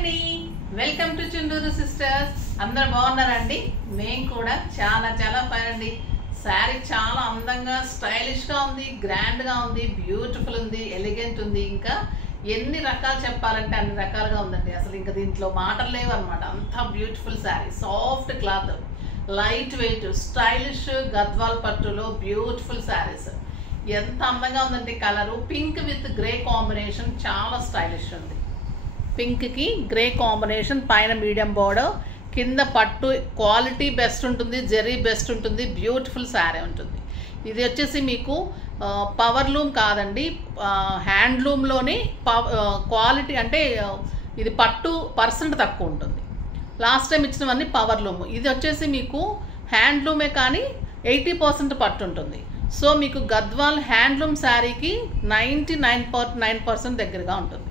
అండి, welcome to Chunduru sisters. అందరు బాగున్నారండి? మేము కూడా చాలా ఫైన్ అండి. శారీ చాలా అందంగా స్టైలిష్ గా ఉంది, గ్రాండ్ గా ఉంది, బ్యూటిఫుల్ ఉంది, ఎలిగెంట్ ఉంది. ఇంకా ఎన్ని రకాలు చెప్పాలంటే అన్ని రకాలుగా ఉందండి. అసలు ఇంకా దీంట్లో మాటలు లేవు అనమాట. అంత beautiful sari, soft cloth, light weight, stylish Gadwal పట్టులో బ్యూటిఫుల్ శారీస్. ఎంత అందంగా ఉందంటే colour pink with grey combination, చాలా స్టైలిష్ ఉంది. పింక్ కి గ్రే కాంబినేషన్, పైన మీడియం బోర్డర్, కింద పట్టు క్వాలిటీ బెస్ట్ ఉంటుంది, జెరీ బెస్ట్ ఉంటుంది, బ్యూటిఫుల్ శారీ ఉంటుంది. ఇది వచ్చేసి మీకు పవర్ లూమ్ కాదండి, హ్యాండ్లూమ్లోని క్వాలిటీ అంటే ఇది పట్టు పర్సెంట్ తక్కువ ఉంటుంది. లాస్ట్ టైం ఇచ్చినవన్నీ పవర్ లూమ్. ఇది వచ్చేసి మీకు హ్యాండ్లూమే కానీ 80% పట్టు ఉంటుంది. సో మీకు గద్వాల్ హ్యాండ్లూమ్ శారీకి 99% దగ్గరగా ఉంటుంది.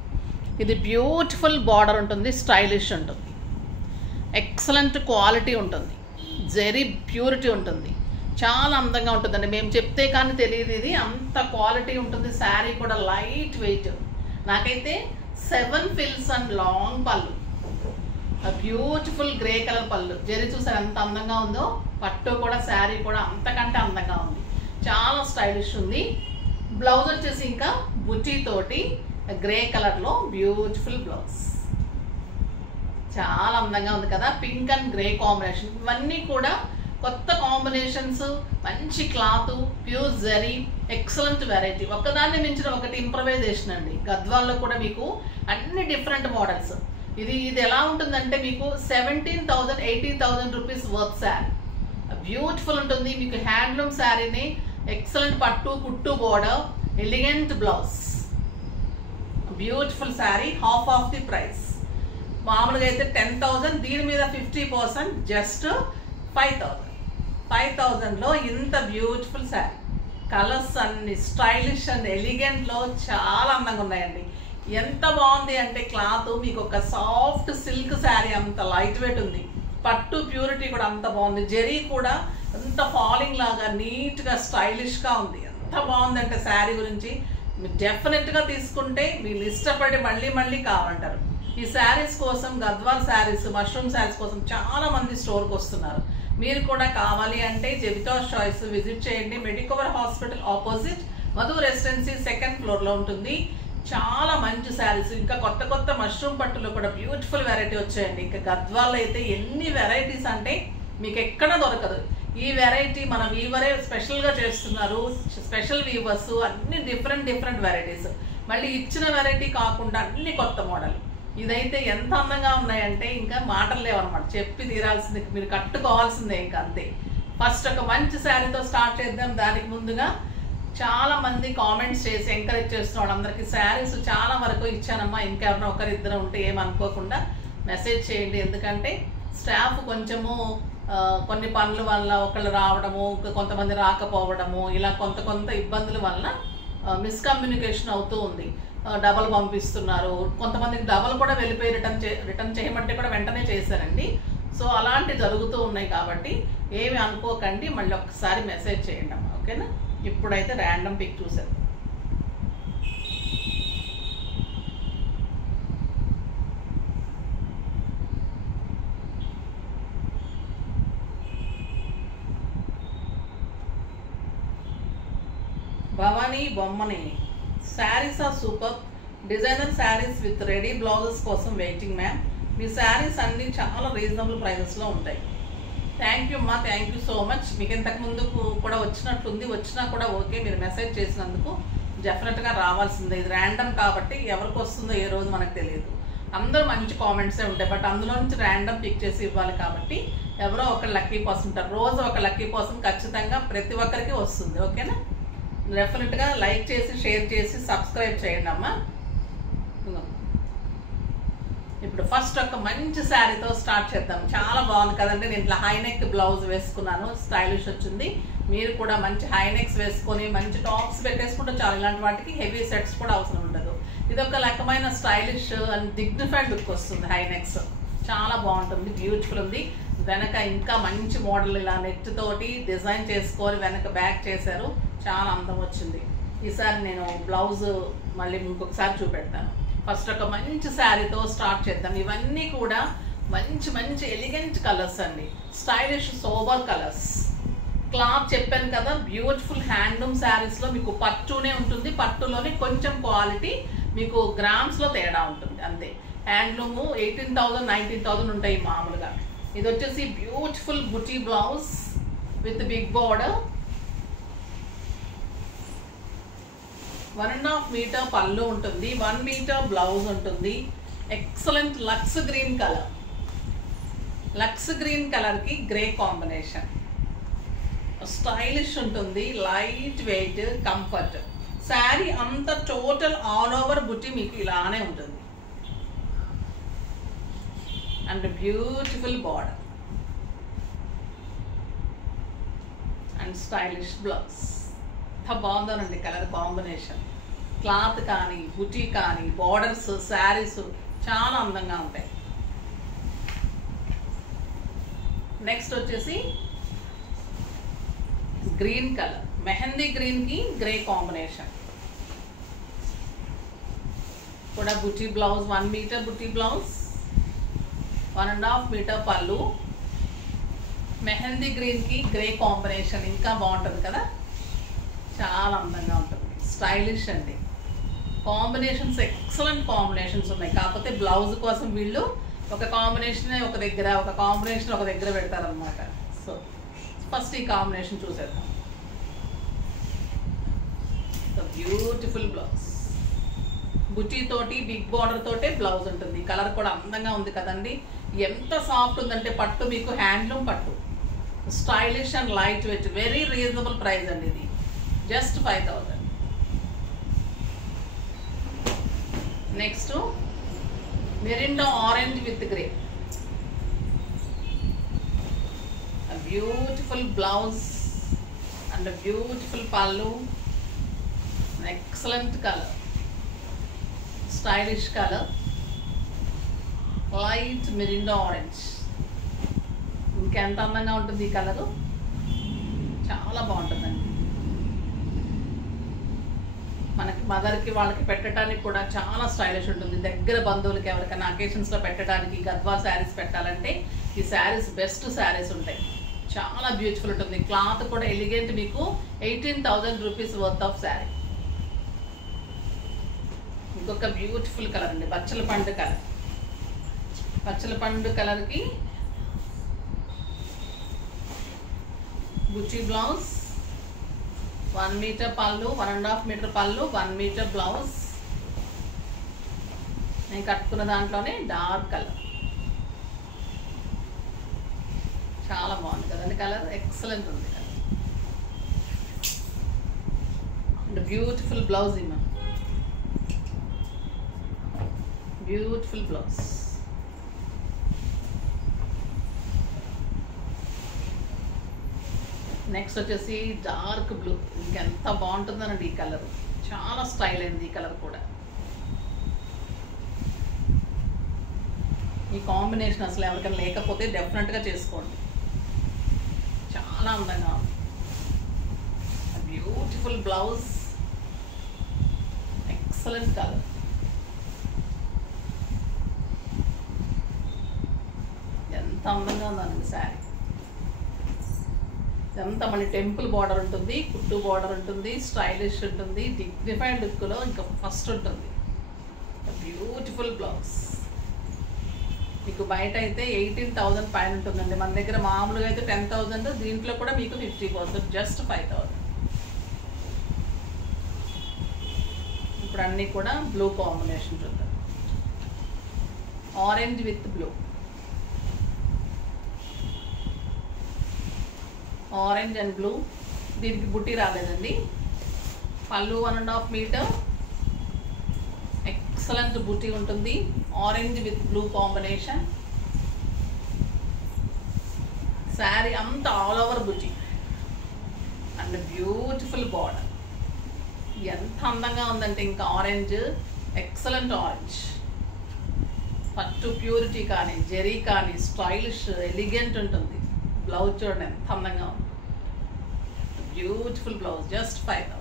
ఇది బ్యూటిఫుల్ బార్డర్ ఉంటుంది, స్టైలిష్ ఉంటుంది, ఎక్సలెంట్ క్వాలిటీ ఉంటుంది, జెరీ ప్యూరిటీ ఉంటుంది, చాలా అందంగా ఉంటుందండి. మేము చెప్తే కానీ తెలియదు, ఇది అంత క్వాలిటీ ఉంటుంది. శారీ కూడా లైట్ వెయిట్. నాకైతే 7 ఫిల్స్ అండ్ లాంగ్ పళ్ళు, బ్యూటిఫుల్ గ్రే కలర్ పళ్ళు. జెరీ చూసారు ఎంత అందంగా ఉందో. పట్టు కూడా శారీ కూడా అంతకంటే అందంగా ఉంది, చాలా స్టైలిష్ ఉంది. బ్లౌజ్ వచ్చేసి ఇంకా బుటీ తోటి గ్రే కలర్లో బ్యూటిఫుల్ బ్లౌజ్, చాలా అందంగా ఉంది కదా. పింక్ అండ్ గ్రే కాంబినేషన్, ఇవన్నీ కూడా కొత్త కాంబినేషన్స్, మంచి cloth, pure zari, excellent variety. ఒకదాన్ని మించిన ఒకటి ఇంప్రవైజేషన్ అండి. గద్వాల్లో కూడా మీకు అన్ని డిఫరెంట్ మోడల్స్. ఇది ఎలా ఉంటుందంటే మీకు 17,000 18,000 రూపీస్ వర్త్ శారీ, బ్యూటిఫుల్ ఉంటుంది. మీకు హ్యాండ్లూమ్ శారీని ఎక్సలెంట్ పట్టు కుట్టు border, elegant blouse, beautiful sari, half of the price. మామూలుగా అయితే 10,000, దీని మీద 50%, జస్ట్ 5,000లో ఇంత బ్యూటిఫుల్ శారీ. కలర్స్ అన్ని స్టైలిష్ అండ్ ఎలిగెంట్లో చాలా అందంగా ఉన్నాయండి. ఎంత బాగుంది అంటే క్లాత్ మీకు ఒక సాఫ్ట్ సిల్క్ శారీ, అంత లైట్ వెయిట్ ఉంది. పట్టు ప్యూరిటీ కూడా అంత బాగుంది. జెరీ కూడా అంత ఫాలింగ్ లాగా నీట్గా స్టైలిష్గా ఉంది. ఎంత బాగుందంటే శారీ గురించి మీరు డెఫినెట్గా తీసుకుంటే మీరు ఇష్టపడి మళ్ళీ కావాలంటారు. ఈ శారీస్ కోసం, గద్వాల్ శారీస్, మష్రూమ్ శారీస్ కోసం చాలా మంది స్టోర్కి వస్తున్నారు. మీరు కూడా కావాలి అంటే జెబిటాస్ చాయిస్ విజిట్ చేయండి. Medicover hospital opposite, Madhu residency, 2nd ఫ్లోర్లో ఉంటుంది. చాలా మంచి శారీస్, ఇంకా కొత్త మష్రూమ్ పట్టులో కూడా బ్యూటిఫుల్ వెరైటీ వచ్చాయండి. ఇంకా గద్వాల్ అయితే ఎన్ని వెరైటీస్ అంటే మీకు ఎక్కడ దొరకదు. ఈ వెరైటీ మన వీవరే స్పెషల్గా చేస్తున్నారు, స్పెషల్ వీవర్స్, అన్ని డిఫరెంట్ వెరైటీస్. మళ్ళీ ఇచ్చిన వెరైటీ కాకుండా అన్ని కొత్త మోడల్. ఇదైతే ఎంత అందంగా ఉన్నాయంటే ఇంకా మాటలు లేవన్నమాట, చెప్పి తీరాల్సింది, మీరు కట్టుకోవాల్సిందే ఇంకా అంతే. ఫస్ట్ ఒక మంచి శారీతో స్టార్ట్ చేద్దాం. దానికి ముందుగా చాలా మంది కామెంట్స్ చేసి ఎంకరేజ్ చేస్తున్న వాళ్ళందరికీ శారీస్ చాలా వరకు ఇచ్చానమ్మా. ఇంకెవరైనా ఒకరిద్దరు ఉంటే ఏమనుకోకుండా మెసేజ్ చేయండి. ఎందుకంటే స్టాఫ్ కొంచెము కొన్ని పనుల వల్ల ఒకళ్ళు రావడము, కొంతమంది రాకపోవడము, ఇలా కొంత ఇబ్బందుల వల్ల మిస్కమ్యూనికేషన్ అవుతూ ఉంది. డబల్ పంపిస్తున్నారు, కొంతమందికి డబల్ కూడా వెళ్ళిపోయి రిటర్న్ చేయమంటే కూడా వెంటనే చేశారండి. సో అలాంటివి జరుగుతూ ఉన్నాయి. కాబట్టి ఏమి అనుకోకండి, మళ్ళీ ఒకసారి మెసేజ్ చేయండి అమ్మా, ఓకేనా? ఇప్పుడైతే ర్యాండమ్ పిక్ చూసారు. భవానీ బొమ్మని sarees are super, designer sarees with ready blouses కోసం వెయిటింగ్ మ్యామ్. మీ శారీస్ అన్నీ చాలా రీజనబుల్ ప్రైజెస్లో ఉంటాయి. థ్యాంక్ యూ అమ్మా, థ్యాంక్ యూ సో మచ్. మీకు ఇంతకు ముందు కూడా వచ్చినట్లుంది, వచ్చినా కూడా ఓకే. మీరు మెసేజ్ చేసినందుకు డెఫినెట్గా రావాల్సిందే. ఇది ర్యాండమ్ కాబట్టి ఎవరికి వస్తుందో ఏ రోజు మనకు తెలియదు. అందరూ మంచి కామెంట్సే ఉంటాయి, బట్ అందులో నుంచి ర్యాండమ్ పిక్ చేసి ఇవ్వాలి. కాబట్టి ఎవరో ఒక లక్కీ పర్సన్ ఉంటారు. రోజు ఒక లక్కీ పర్సన్ ఖచ్చితంగా ప్రతి ఒక్కరికి వస్తుంది, ఓకేనా? డెఫినెట్గా లైక్ చేసి, షేర్ చేసి, సబ్స్క్రైబ్ చేయండి అమ్మా. ఇప్పుడు ఫస్ట్ ఒక మంచి శారీతో స్టార్ట్ చేద్దాం. చాలా బాగుంది కదండి. నేను ఇట్లా హైనెక్ బ్లౌజ్ వేసుకున్నాను, స్టైలిష్ వచ్చింది. మీరు కూడా మంచి హైనెక్స్ వేసుకొని మంచి టాప్స్ పెట్టేసుకుంటే చాలా. ఇలాంటి వాటికి హెవీ సెట్స్ కూడా అవసరం ఉండదు. ఇది ఒక రకమైన స్టైలిష్ అండ్ డిగ్నిఫైడ్ లుక్ వస్తుంది. హైనెక్స్ చాలా బాగుంటుంది, బ్యూటిఫుల్ ఉంది. వెనక ఇంకా మంచి మోడల్ ఇలా నెట్ తోటి డిజైన్ చేసుకొని వెనక బ్యాక్ చేశారు, చాలా అందం వచ్చింది. ఈసారి నేను బ్లౌజ్ మళ్ళీ ఇంకొకసారి చూపెడతాను. ఫస్ట్ ఒక మంచి శారీతో స్టార్ట్ చేద్దాం. ఇవన్నీ కూడా మంచి మంచి ఎలిగెంట్ కలర్స్ అండి, స్టైలిష్ సోబర్ కలర్స్. క్లాత్ చెప్పాను కదా, బ్యూటిఫుల్ హ్యాండ్లూమ్ శారీస్లో మీకు పట్టునే ఉంటుంది. పట్టులోనే కొంచెం క్వాలిటీ మీకు గ్రామ్స్లో తేడా ఉంటుంది అంతే. హ్యాండ్లూమ్ 18,000 19,000 ఉంటాయి మామూలుగా. ఇది వచ్చేసి బ్యూటిఫుల్ బుటీ blouse with big border, 1.5 metre పళ్ళు ఉంటుంది, 1 మీటర్ బ్లౌజ్ ఉంటుంది. Excellent lux green colour, Lux green కలర్కి గ్రే కాంబినేషన్. స్టైలిష్ ఉంటుంది, లైట్ వెయిట్, కంఫర్ట్. శారీ అంతా టోటల్ ఆల్ ఓవర్ బుట్టి మీకు ఇలానే ఉంటుంది. And beautiful border and stylish blouse. ఎంత బాగుందోనండి కలర్ కాంబినేషన్. క్లాత్ కానీ బుటీ కానీ బార్డర్స్ శారీస్ చాలా అందంగా ఉంటాయి. నెక్స్ట్ వచ్చేసి గ్రీన్ కలర్, మెహందీ గ్రీన్ కి గ్రే కాంబినేషన్. కూడా బుటీ బ్లౌజ్, 1 మీటర్ బుటీ బ్లౌజ్, 1.5 మీటర్ పళ్ళు, మెహందీ గ్రీన్ కి గ్రే కాంబినేషన్. ఇంకా బాగుంటుంది కదా, చాలా అందంగా ఉంటుంది, స్టైలిష్ అండి. కాంబినేషన్స్ ఎక్సలెంట్ కాంబినేషన్స్ ఉన్నాయి. కాకపోతే బ్లౌజ్ కోసం వీళ్ళు ఒక కాంబినేషన్ ఒక దగ్గర, ఒక కాంబినేషన్ ఒక దగ్గర పెడతారనమాట. సో ఫస్ట్ ఈ కాంబినేషన్ చూసేద్దాం. బ్యూటిఫుల్ బ్లౌజ్, బుటీ తోటి బిగ్ బార్డర్ తోటే బ్లౌజ్ ఉంటుంది. కలర్ కూడా అందంగా ఉంది కదండి. ఎంత సాఫ్ట్ ఉందంటే పట్టు మీకు హ్యాండ్లూమ్ పట్టు, stylish and light weight, very reasonable price అండి. ఇది జస్ట్ 5,000. నెక్స్ట్ మెరిండా orange with grey, beautiful blouse and beautiful పళ్ళు, excellent colour, stylish colour, light మెరిండా ఆరెంజ్. ఇంకెంత అందంగా ఉంటుంది ఈ కలరు, చాలా బాగుంటుందండి. మనకి మదర్కి వాళ్ళకి పెట్టడానికి కూడా చాలా స్టైలిష్ ఉంటుంది. దగ్గర బంధువులకి ఎవరికైనా అకేషన్స్లో పెట్టడానికి, గద్వాల్ శారీస్ పెట్టాలంటే ఈ శారీస్ బెస్ట్ శారీస్ ఉంటాయి. చాలా బ్యూటిఫుల్ ఉంటుంది. క్లాత్ కూడా ఎలిగెంట్, మీకు 18,000 రూపీస్ వర్త్ ఆఫ్ శారీ. ఇంకొక బ్యూటిఫుల్ కలర్ అండి, పచ్చల పండు కలర్. పచ్చల పండు కలర్కి బుచ్చి బ్లౌజ్, 1 మీటర్ పళ్ళు, 1.5 మీటర్ పళ్ళు, 1 మీటర్ బ్లౌజ్. నేను కట్టుకున్న దాంట్లోనే డార్క్ కలర్, చాలా బాగుంది కదండి కలర్, ఎక్సలెంట్ ఉంది కలర్. అండ్ బ్యూటిఫుల్ బ్లౌజ్, ఇమ్మా బ్యూటిఫుల్ బ్లౌజ్. నెక్స్ట్ వచ్చేసి డార్క్ బ్లూ. ఇంకెంత బాగుంటుందనండి ఈ కలర్, చాలా స్టైల్ అయింది ఈ కలర్ కూడా. ఈ కాంబినేషన్ అసలు ఎవరికైనా లేకపోతే డెఫినెట్గా చేసుకోండి, చాలా అందంగా ఉంది. Beautiful blouse, excellent colour. ఎంత అందంగా ఉందండి శారీ. ఇదంతా మళ్ళీ టెంపుల్ బార్డర్ ఉంటుంది, కుట్టు బార్డర్ ఉంటుంది, స్టైలిష్ ఉంటుంది, డిగ్నిఫైడ్ లుక్లో ఇంకా ఫస్ట్ ఉంటుంది. Beautiful blouse. మీకు బయట అయితే 18,000 పైన ఉంటుందండి, మన దగ్గర మామూలుగా అయితే 10,000. దీంట్లో కూడా మీకు 50%, జస్ట్ 5,000. ఇప్పుడు అన్నీ కూడా బ్లూ కాంబినేషన్ చూద్దాం. Orange with blue, orange and blue. దీనికి బుట్టి రాలేదండి. పళ్ళు 1.5 మీటర్, ఎక్సలెంట్ బుట్టి ఉంటుంది. Orange with blue combination. Sari అంతా ఆల్ ఓవర్ బుట్టి అండ్ బ్యూటిఫుల్ బార్డర్. ఎంత అందంగా ఉందంటే ఇంకా ఆరెంజ్, ఎక్సలెంట్ ఆరెంజ్. పట్టు ప్యూరిటీ కానీ, జెరీ కానీ, స్టైలిష్ ఎలిగెంట్ ఉంటుంది. బ్లౌజ్ చూడండి ఎంత అందంగా ఉంది, బ్యూటిఫుల్ బ్లౌజ్, జస్ట్ 5,000.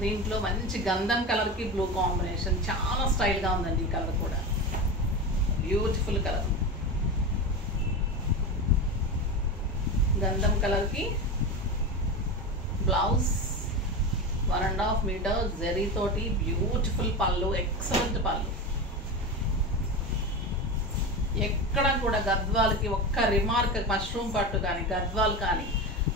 దీంట్లో మంచి గంధం కలర్కి బ్లూ కాంబినేషన్, చాలా స్టైల్గా ఉందండి ఈ కలర్ కూడా, బ్యూటిఫుల్ కలర్. గంధం కలర్కి బ్లౌజ్ 1.5 మీటర్ జరీ తోటి బ్యూటిఫుల్ పళ్ళు, ఎక్సలెంట్ పళ్ళు. ఎక్కడ కూడా గద్వాలకి ఒక్క రిమార్క్, మష్రూమ్ పట్టు కానీ గద్వాలు కానీ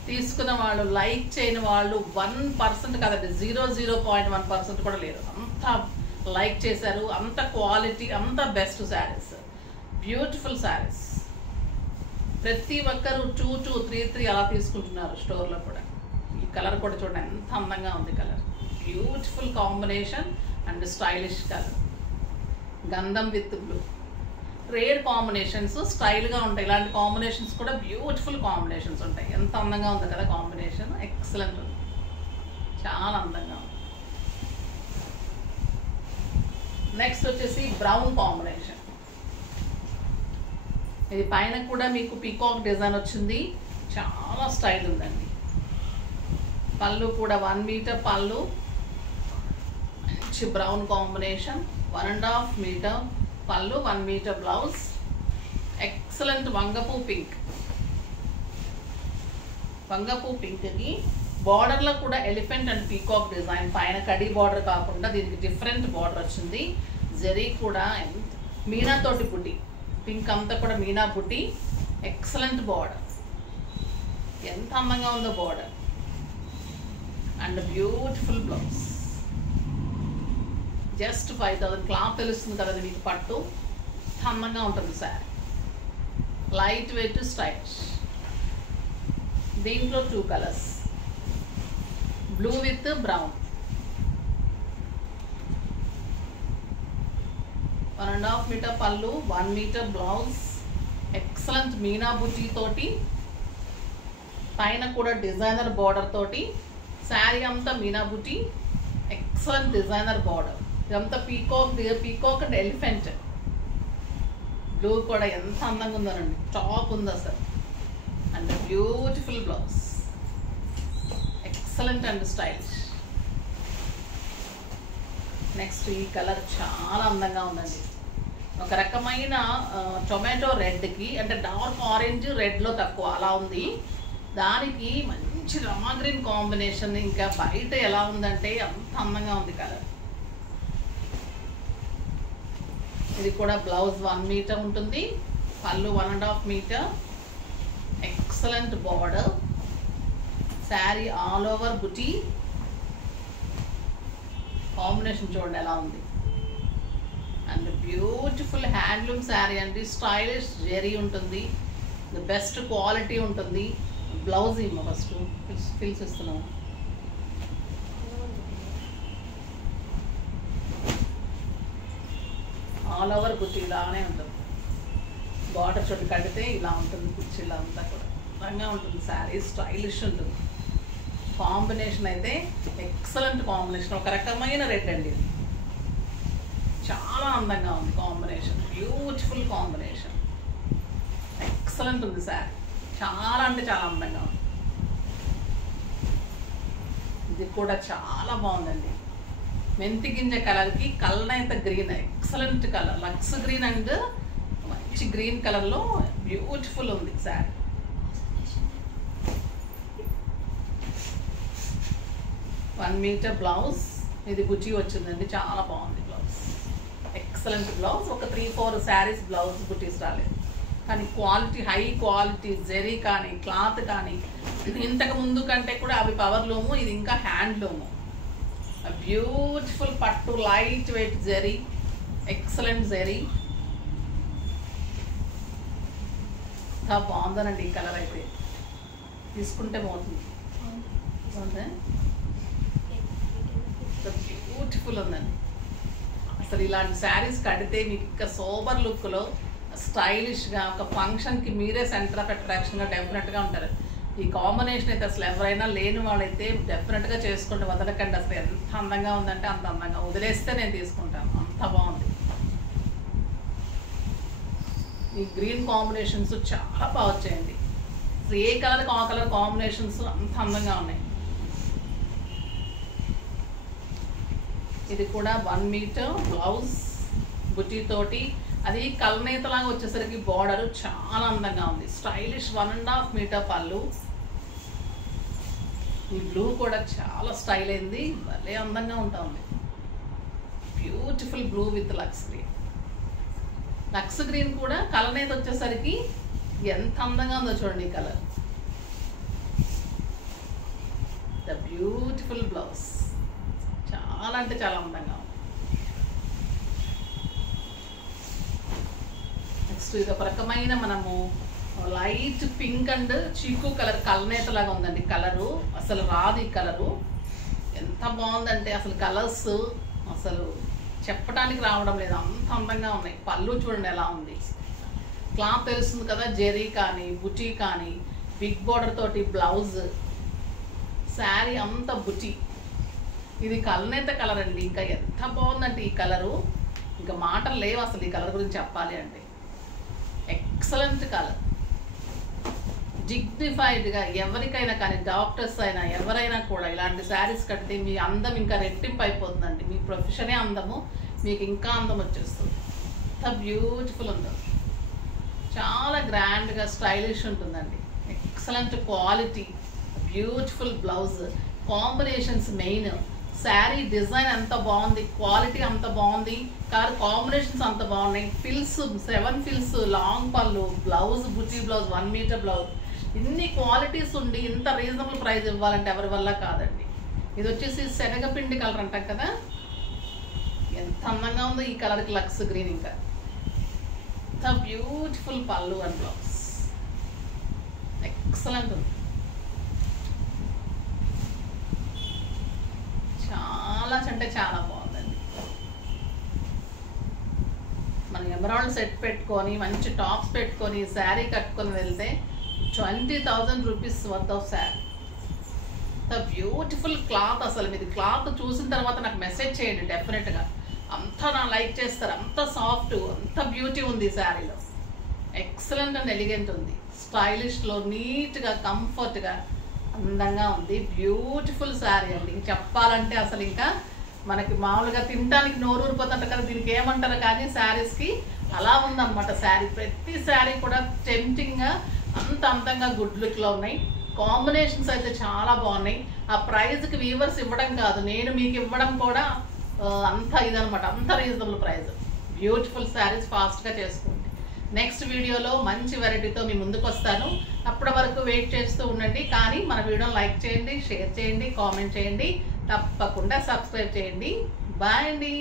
తీసుకున్న వాళ్ళు, లైక్ చేయని వాళ్ళు 1% కదండి, 0.1% కూడా లేరు. అంత లైక్ చేశారు, అంత క్వాలిటీ, అంత బెస్ట్ శారీస్, బ్యూటిఫుల్ శారీస్. ప్రతి ఒక్కరు 2, 3 అలా తీసుకుంటున్నారు స్టోర్లో కూడా. ఈ కలర్ కూడా చూడండి ఎంత అందంగా ఉంది colour, beautiful combination and stylish colour. గంధం విత్ బ్లూ, రేర్ కాంబినేషన్స్, స్టైల్గా ఉంటాయి. ఇలాంటి కాంబినేషన్స్ కూడా బ్యూటిఫుల్ కాంబినేషన్స్ ఉంటాయి. ఎంత అందంగా ఉంది కదా కాంబినేషన్, ఎక్సలెంట్ ఉంది, చాలా అందంగా ఉంది. నెక్స్ట్ వచ్చేసి బ్రౌన్ కాంబినేషన్. ఇది పైన కూడా మీకు పీకాక్ డిజైన్ వచ్చింది, చాలా స్టైల్ ఉందండి. పళ్ళు కూడా 1 మీటర్ పళ్ళు, మంచి బ్రౌన్ కాంబినేషన్, 1.5 మీటర్ పళ్ళు, 1 మీటర్ బ్లౌజ్, ఎక్సలెంట్ వంగపూ పింక్. వంగపూ పింక్కి బార్డర్లో కూడా ఎలిఫెంట్ అండ్ పీకాక్ డిజైన్, పైన కడి బార్డర్ కాకుండా దీనికి డిఫరెంట్ బార్డర్ వచ్చింది. జరీ కూడా మీనా తోటి బుట్టి, పింక్ అంతా కూడా మీనా బుట్టి, ఎక్సలెంట్ బార్డర్, ఎంత అందంగా ఉందో border. And beautiful blouse, just 5,000. Cloth తెలుస్తుంది కదండి మీకు, పట్టు అందంగా ఉంటుంది శారీ, లైట్ వెయిట్ స్టైలిష్. దీంట్లో 2 colours, blue with brown. 1.5 metre పళ్ళు, 1 మీటర్ బ్లౌజ్, ఎక్సలెంట్ మీనా బుట్టి తోటి, పైన కూడా డిజైనర్ బార్డర్ తోటి. శారీ అంతా మీనా బుట్టి, ఎక్సలెంట్ డిజైనర్ బార్డర్. ఇదంతా పీకాక్ అండ్ ఎలిఫెంట్. బ్లూ కూడా ఎంత అందంగా ఉందోనండి, టాప్ ఉంది అసలు. And beautiful blouse, excellent and stylish. Next ఈ కలర్ చాలా అందంగా ఉందండి, ఒక రకమైన టొమాటో రెడ్కి, అంటే డార్క్ ఆరెంజ్ రెడ్లో తక్కువ అలా ఉంది. దానికి మంచి రమా గ్రీన్ కాంబినేషన్, ఇంకా బయట ఎలా ఉందంటే అంత అందంగా ఉంది కలర్. ఇది కూడా బ్లౌజ్ 1 మీటర్ ఉంటుంది, పళ్ళు 1.5 metre, excellent border. Saree all over బుటీ, కాంబినేషన్ చూడండి ఎలా ఉంది. అండ్ బ్యూటిఫుల్ హ్యాండ్లూమ్ శారీ అండి, స్టైలిష్ జెరీ ఉంటుంది, ది బెస్ట్ క్వాలిటీ ఉంటుంది. బ్లౌజ్ ఏమో ఫస్ట్ ఫిల్స్ ఇస్తున్నాము. ఆల్ ఓవర్ బుట్టి ఇలానే ఉంటుంది, బార్డర్ చోటు కడితే ఇలా ఉంటుంది, కుర్చీలా అంతా కూడా అందంగా ఉంటుంది. శారీ స్టైలిష్ ఉంటుంది. కాంబినేషన్ అయితే ఎక్సలెంట్ కాంబినేషన్, ఒక రకమైన రెడ్ అండి, ఇది చాలా అందంగా ఉంది కాంబినేషన్, బ్యూటిఫుల్ కాంబినేషన్, ఎక్సలెంట్ ఉంది శారీ, చాలా అంటే చాలా అందంగా ఉంది. ఇది కూడా చాలా బాగుందండి, మెంతి గింజ కలర్కి కల్నైత green, excellent colour, Lux green and మంచి గ్రీన్ కలర్లో బ్యూటిఫుల్ ఉంది శారీ. వన్ మీటర్ బ్లౌజ్, ఇది బుచ్చి వచ్చిందండి, చాలా బాగుంది బ్లౌజ్, ఎక్సలెంట్ బ్లౌజ్. ఒక 3-4 శారీస్ బ్లౌజ్ బుటీస్ రాలేదు, కానీ క్వాలిటీ, హై క్వాలిటీ జెరీ కానీ క్లాత్ కానీ ఇంతకు ముందు కంటే కూడా అవి పవర్లూము, ఇది ఇంకా హ్యాండ్లూము. బ్యూటిఫుల్ పట్టు, light weight zari, excellent zari, ఇంకా బాగుందనండి ఈ కలర్ అయితే, తీసుకుంటే బాగుంటుంది, బ్యూటిఫుల్ ఉందండి. అసలు ఇలాంటి శారీస్ కడితే మీకు ఇంకా సోబర్ లుక్లో స్టైలిష్గా ఒక ఫంక్షన్కి మీరే సెంటర్ ఆఫ్ అట్రాక్షన్గా డెఫినెట్గా ఉంటారు. ఈ కాంబినేషన్ అయితే అసలు ఎవరైనా లేని వాళ్ళైతే డెఫినెట్గా చేసుకోండి, వదలకండి. అసలు ఎంత అందంగా ఉందంటే అంత అందంగా, వదిలేస్తే నేను తీసుకుంటాను, అంత బాగుంది. ఈ గ్రీన్ కాంబినేషన్స్ చాలా బాగా వచ్చాయండి, ఏ కలర్కి ఆ కలర్ కాంబినేషన్స్ అంత అందంగా ఉన్నాయి. ఇది కూడా 1 మీటర్ బ్లౌజ్ బుటీ తోటి, అది కల్నేతలాగా వచ్చేసరికి బార్డర్ చాలా అందంగా ఉంది. స్టైలిష్ 1.5 మీటర్ పళ్ళు. ఈ బ్లూ కూడా చాలా స్టైల్ అయింది, భలే అందంగా ఉంటుంది. Beautiful blue with lux green. Lux green కూడా కలనేత వచ్చేసరికి ఎంత అందంగా ఉందో చూడండి ఈ కలర్. ద బ్యూటిఫుల్ బ్లౌజ్ చాలా అంటే చాలా అందంగా ఉంది. నెక్స్ట్ ఇది ఒక రకమైన మనము లైట్ పింక్ అండ్ చీకు కలర్ కలనేత లాగా ఉందండి. కలరు అసలు రాదు ఈ కలరు, ఎంత బాగుందంటే అసలు కలర్స్ అసలు చెప్పడానికి రావడం లేదు, అంత అందంగా ఉన్నాయి. పళ్ళు చూడండి ఎలా ఉంది. క్లాత్ తెలుస్తుంది కదా, జెరీ కానీ బుటీ కానీ బిగ్ బోర్డర్ తోటి బ్లౌజ్, శారీ అంత బుటీ. ఇది కలనేత కలర్ అండి, ఇంకా ఎంత బాగుందంటే ఈ కలరు, ఇంకా మాటలు లేవు అసలు ఈ కలర్ గురించి చెప్పాలి అంటే. ఎక్సలెంట్ కలర్, డిగ్నిఫైడ్గా ఎవరికైనా కానీ డాక్టర్స్ అయినా ఎవరైనా కూడా ఇలాంటి శారీస్ కడితే మీ అందం ఇంకా రెట్టింపు అయిపోతుందండి. మీ ప్రొఫెషనే అందము, మీకు ఇంకా అందం వచ్చేస్తుంది. అంత బ్యూటిఫుల్ ఉంటుంది, చాలా గ్రాండ్గా స్టైలిష్ ఉంటుందండి. Excellent quality, beautiful blouse, combinations main. Sari design ఎంత బాగుంది, క్వాలిటీ అంత బాగుంది, కలర్ కాంబినేషన్స్ అంత బాగున్నాయి. ఫిల్స్ 7 ఫిల్స్, లాంగ్ పళ్ళు, బ్లౌజ్ బుటీ బ్లౌజ్, 1 మీటర్ బ్లౌజ్, ఇన్ని క్వాలిటీస్ ఉండి ఇంత రీజనబుల్ ప్రైస్ ఇవ్వాలంటే ఎవరి వల్ల కాదండి. ఇది వచ్చేసి శనగపిండి కలర్ అంటాం కదా, ఎంత అందంగా ఉందో ఈ కలర్కి లక్స్ గ్రీన్. ఇంకా ఎంత బ్యూటిఫుల్ పళ్ళు అండ్ బ్లౌజ్, ఎక్సలెంట్ ఉంది. చాలా అంటే చాలా బాగుందండి. మనం ఎమరాల్డ్ సెట్ పెట్టుకొని మంచి టాప్స్ పెట్టుకొని శారీ కట్టుకొని వెళ్తే 20,000 rupees worth of sari. The beautiful cloth, అసలు మీరు క్లాత్ చూసిన తర్వాత నాకు మెసేజ్ చేయండి డెఫినెట్గా. అంతా నా లైక్ చేస్తారు, అంత సాఫ్ట్, అంత బ్యూటీ ఉంది ఈ శారీలో. ఎక్సలెంట్ అండ్ ఎలిగెంట్ ఉంది, స్టైలిష్లో నీట్గా కంఫర్ట్గా అందంగా ఉంది. బ్యూటిఫుల్ శారీ అండి, చెప్పాలంటే అసలు ఇంకా మనకి మామూలుగా తినడానికి నోరు ఊరిపోతుంట కదా, దీనికి ఏమంటారు కానీ శారీస్కి అలా ఉందన్నమాట. శారీ ప్రతి శారీ కూడా టెంప్టింగ్గా అంత అందంగా గుడ్ లుక్లో ఉన్నాయి. కాంబినేషన్స్ అయితే చాలా బాగున్నాయి. ఆ ప్రైజ్కి వీవర్స్ ఇవ్వడం కాదు, నేను మీకు ఇవ్వడం కూడా అంత ఇదనమాట, అంత రీజనబుల్ ప్రైస్. బ్యూటిఫుల్ శారీస్ ఫాస్ట్గా చేసుకోండి. నెక్స్ట్ వీడియోలో మంచి వెరైటీతో మీ ముందుకు వస్తాను. అప్పటి వరకు వెయిట్ చేస్తూ ఉండండి. కానీ మన వీడియోని లైక్ చేయండి, షేర్ చేయండి, కామెంట్ చేయండి, తప్పకుండా సబ్స్క్రైబ్ చేయండి. బాయ్ అండి.